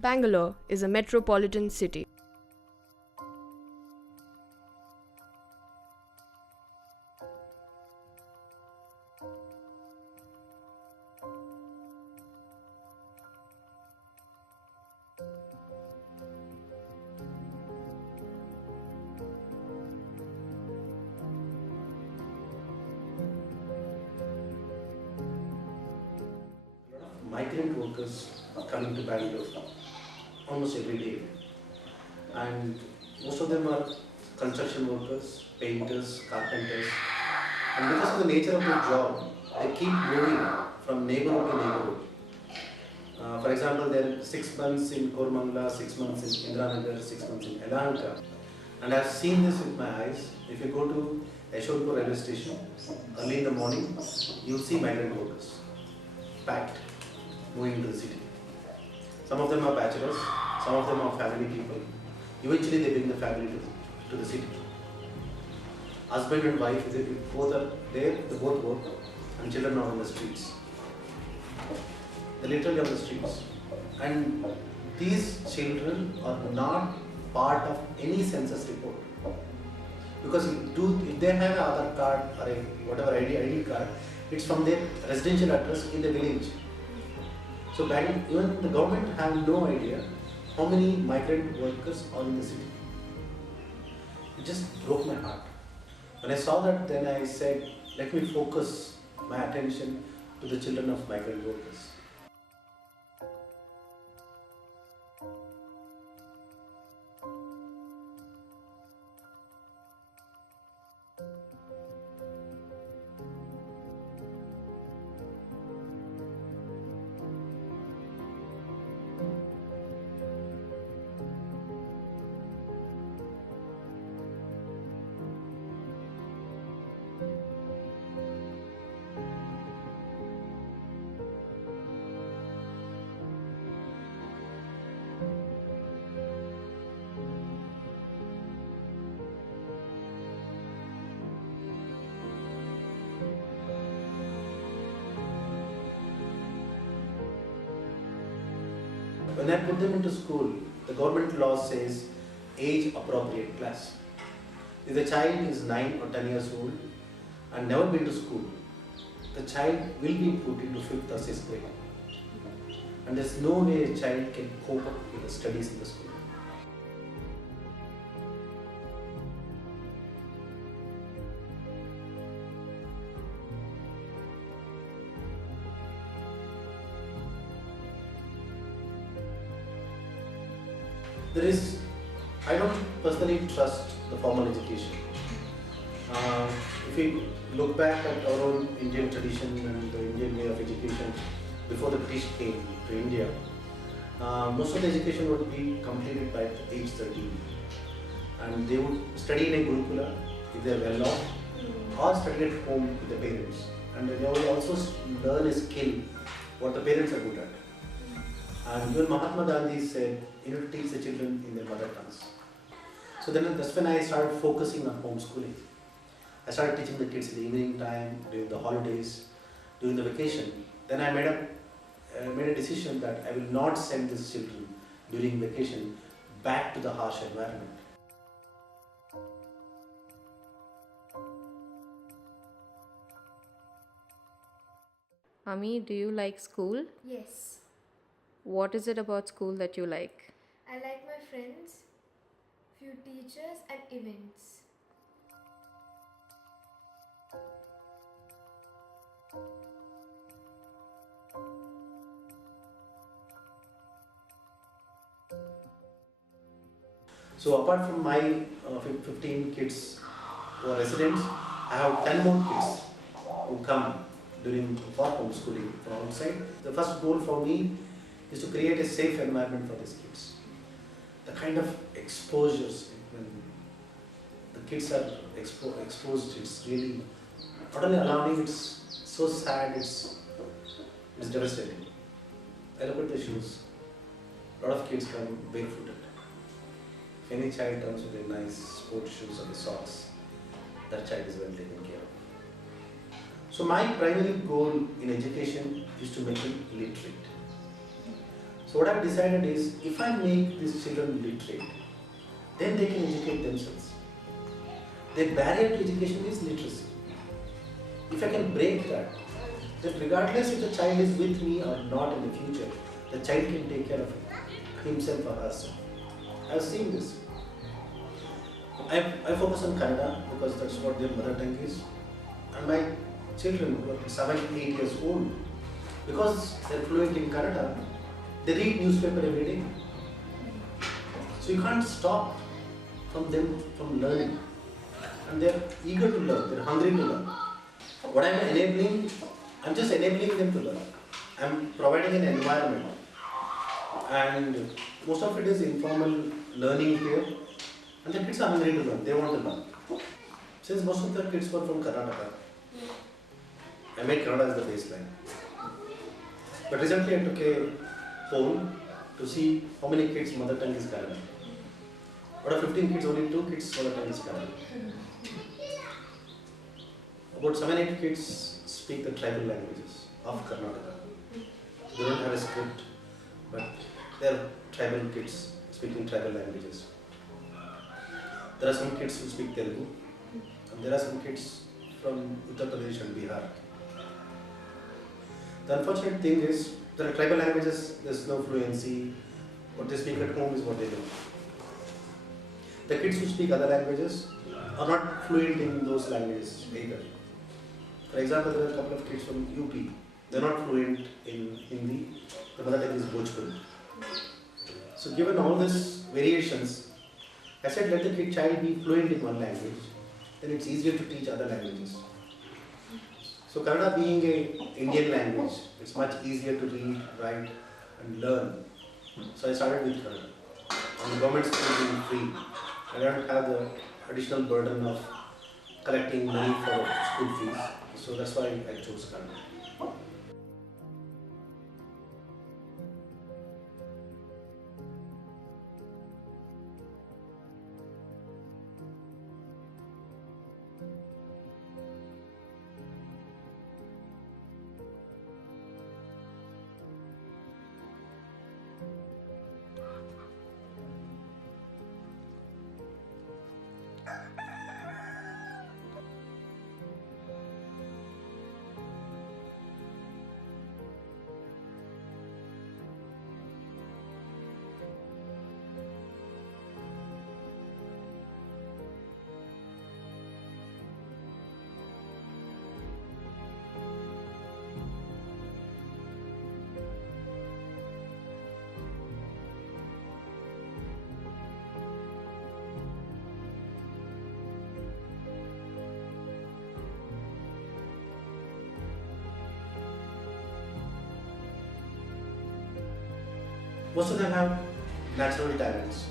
Bangalore is a metropolitan city. Migrant workers are coming to Bangalore almost every day, and most of them are construction workers, painters, carpenters, and because of the nature of their job, they keep moving from neighborhood to neighborhood. For example, they're 6 months in Koramangala, 6 months in Indiranagar, 6 months in Yelahanka, and I've seen this with my eyes. If you go to Yeshwadhapur railway station early in the morning, you'll see migrant workers packed, moving into the city. Some of them are bachelors, some of them are family people. Eventually they bring the family to the city. Husband and wife, they both are there, they both work, and children are on the streets. They're literally on the streets. And these children are not part of any census report. Because if they have an Aadhaar card or a whatever ID card, it's from their residential address in the village. So even the government have no idea how many migrant workers are in the city. It just broke my heart. When I saw that, then I said, let me focus my attention to the children of migrant workers. When I put them into school, the government law says age appropriate class. If the child is 9 or 10 years old and never been to school, the child will be put into 5th or 6th grade. And there's no way a child can cope up with the studies in the school. I don't personally trust the formal education. If we look back at our own Indian tradition and the Indian way of education before the British came to India, most of the education would be completed by age 13. And they would study in a Gurukula if they are well off, or study at home with the parents. And they will also learn a skill what the parents are good at. And even Mahatma Gandhi said, you know, to teach the children in their mother tongues. So then that's when I started focusing on homeschooling. I started teaching the kids in the evening time, during the holidays, during the vacation. Then I made a decision that I will not send these children during vacation back to the harsh environment. Ami, do you like school? Yes, What is it about school that you like? I like my friends, few teachers, and events. So apart from my 15 kids who are residents, I have 10 more kids who come for homeschooling from outside. The first goal for me is to create a safe environment for these kids. The kind of exposures when the kids are exposed, it's really not only alarming, it's so sad, it's devastating. I look at the shoes. A lot of kids come barefooted. If any child comes with a nice sports shoes or the socks, that child is well taken care of. So my primary goal in education is to make them literate. So what I've decided is, if I make these children literate, then they can educate themselves. The barrier to education is literacy. If I can break that, then regardless if the child is with me or not in the future, the child can take care of himself or herself. I've seen this. I focus on Kannada because that's what their mother tongue is. And my children who are 7, 8 years old, because they're fluent in Kannada, they read newspaper every day. So you can't stop from them from learning. And they're eager to learn, they're hungry to learn. What I'm enabling, I'm just enabling them to learn. I'm providing an environment. And most of it is informal learning here. And the kids are hungry to learn, they want to learn. Since most of the kids were from Karnataka, I made Kannada as the baseline. But recently I took a poll to see how many kids' mother tongue is Kannada. Out of 15 kids, only 2 kids' mother tongue is Kannada. About 7, 8 kids speak the tribal languages of Karnataka. They don't have a script, but they're tribal kids speaking tribal languages. There are some kids who speak Telugu, and there are some kids from Uttar Pradesh and Bihar. The unfortunate thing is, there are tribal languages, there's no fluency. What they speak at home is what they do. The kids who speak other languages are not fluent in those languages either. For example, there are a couple of kids from UP. They're not fluent in Hindi. The mother tongue is Bhojpuri. So given all these variations, I said let the child be fluent in one language, then it's easier to teach other languages. So Kannada being an Indian language, it's much easier to read, write and learn. So I started with Kannada. And the government school being free, I don't have the additional burden of collecting money for school fees. So that's why I chose Kannada. Most of them have natural talents.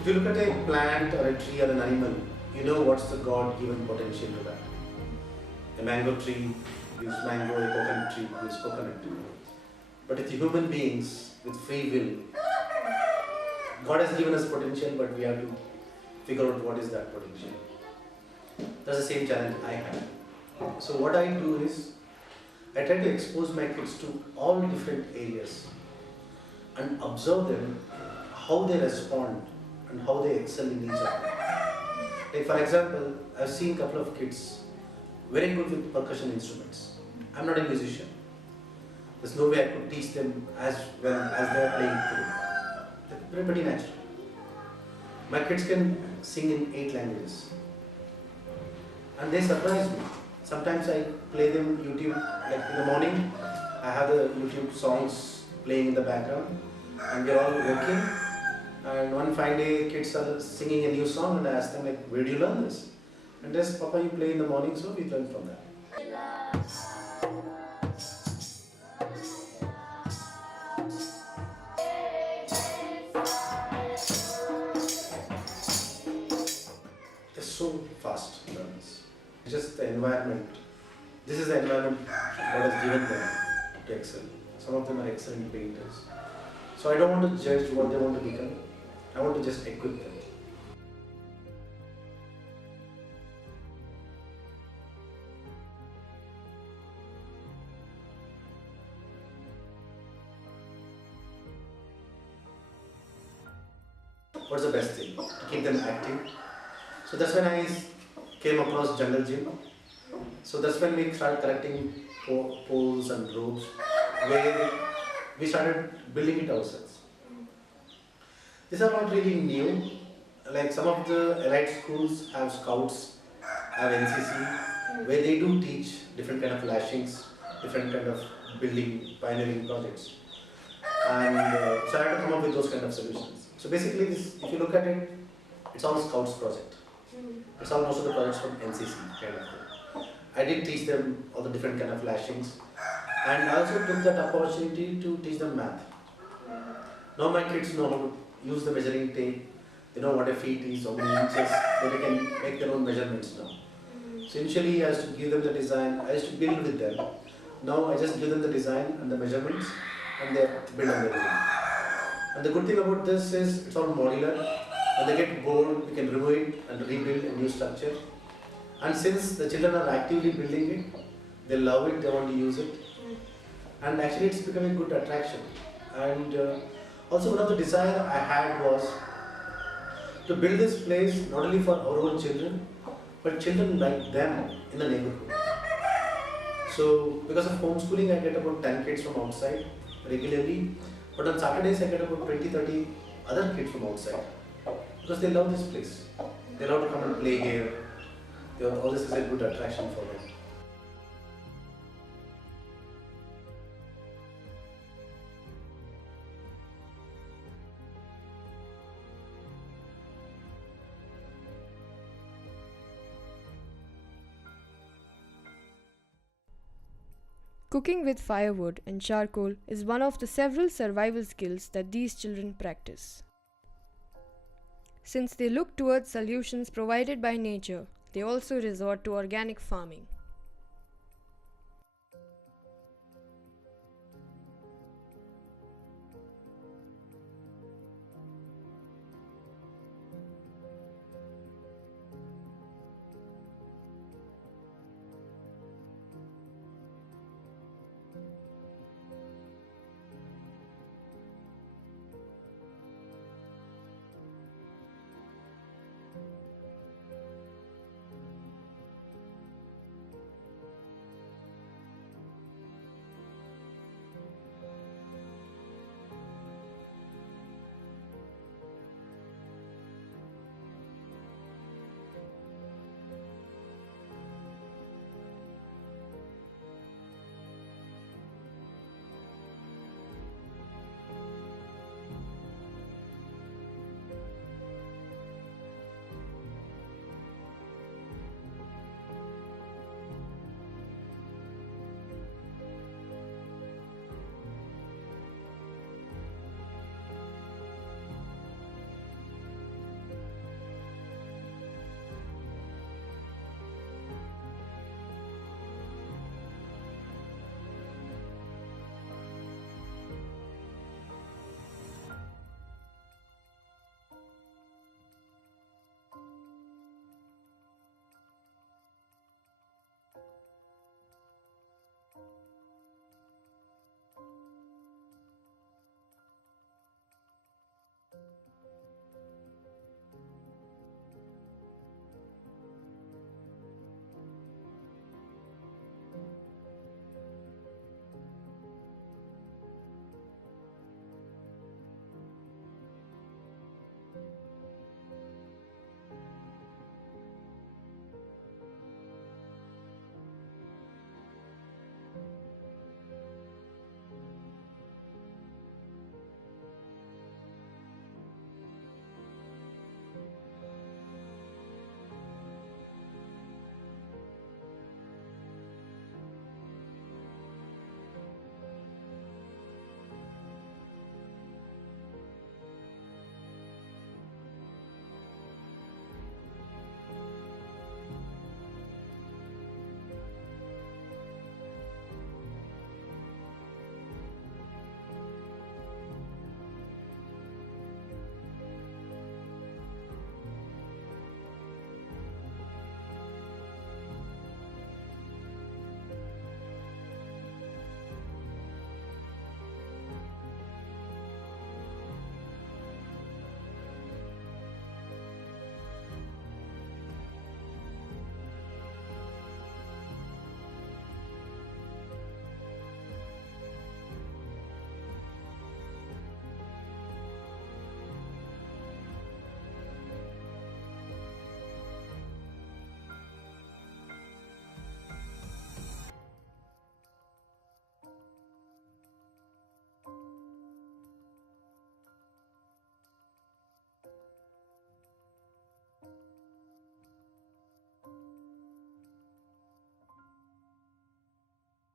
If you look at a plant or a tree or an animal, you know what's the God-given potential to that. A mango tree gives mango, a coconut tree gives coconut. But with human beings with free will, God has given us potential, but we have to figure out what is that potential. That's the same challenge I have. So what I do is, I try to expose my kids to all different areas and observe them, how they respond and how they excel in each other. Like for example, I've seen a couple of kids very good with percussion instruments. I'm not a musician. There's no way I could teach them as well as they're playing through. They're pretty natural. My kids can sing in 8 languages. And they surprise me. Sometimes I play them YouTube, like in the morning, I have the YouTube songs playing in the background and we're all working. And one fine day, kids are singing a new song and I ask them like, where do you learn this? And they say, Papa, you play in the morning, so we learn from that. They're so fast learners. It's just the environment. This is the environment God has given them to excel. Some of them are excellent painters. So I don't want to judge what they want to become. I want to just equip them. what's the best thing to keep them active. So that's when I came across jungle gym. So that's when we started collecting poles and ropes, where we started building it ourselves. These are not really new. Like some of the elite schools have scouts, have NCC, where they do teach different kind of lashings, different kind of building, pioneering projects. And so I had to come up with those kind of solutions. So basically, this, if you look at it, it's all Scouts project. It's all most of the projects from NCC kind of thing. I did teach them all the different kind of lashings, and I also took that opportunity to teach them math. Now my kids know how to use the measuring tape. They know what a feet is, how many inches. They can make their own measurements now. So initially I used to give them the design. I used to build with them. Now I just give them the design and the measurements, and they build on their own. And the good thing about this is it's all modular. When they get bored, we can remove it and rebuild a new structure. And since the children are actively building it, they love it, they want to use it. And actually it's becoming a good attraction. And also one of the desire I had was to build this place not only for our own children, but children like them in the neighborhood. So because of homeschooling, I get about 10 kids from outside regularly. But on Saturdays, I get about 20-30 other kids from outside. Because they love this place. They love to come and play here. All this is a good attraction for them. Cooking with firewood and charcoal is one of the several survival skills that these children practice. Since they look towards solutions provided by nature, they also resort to organic farming.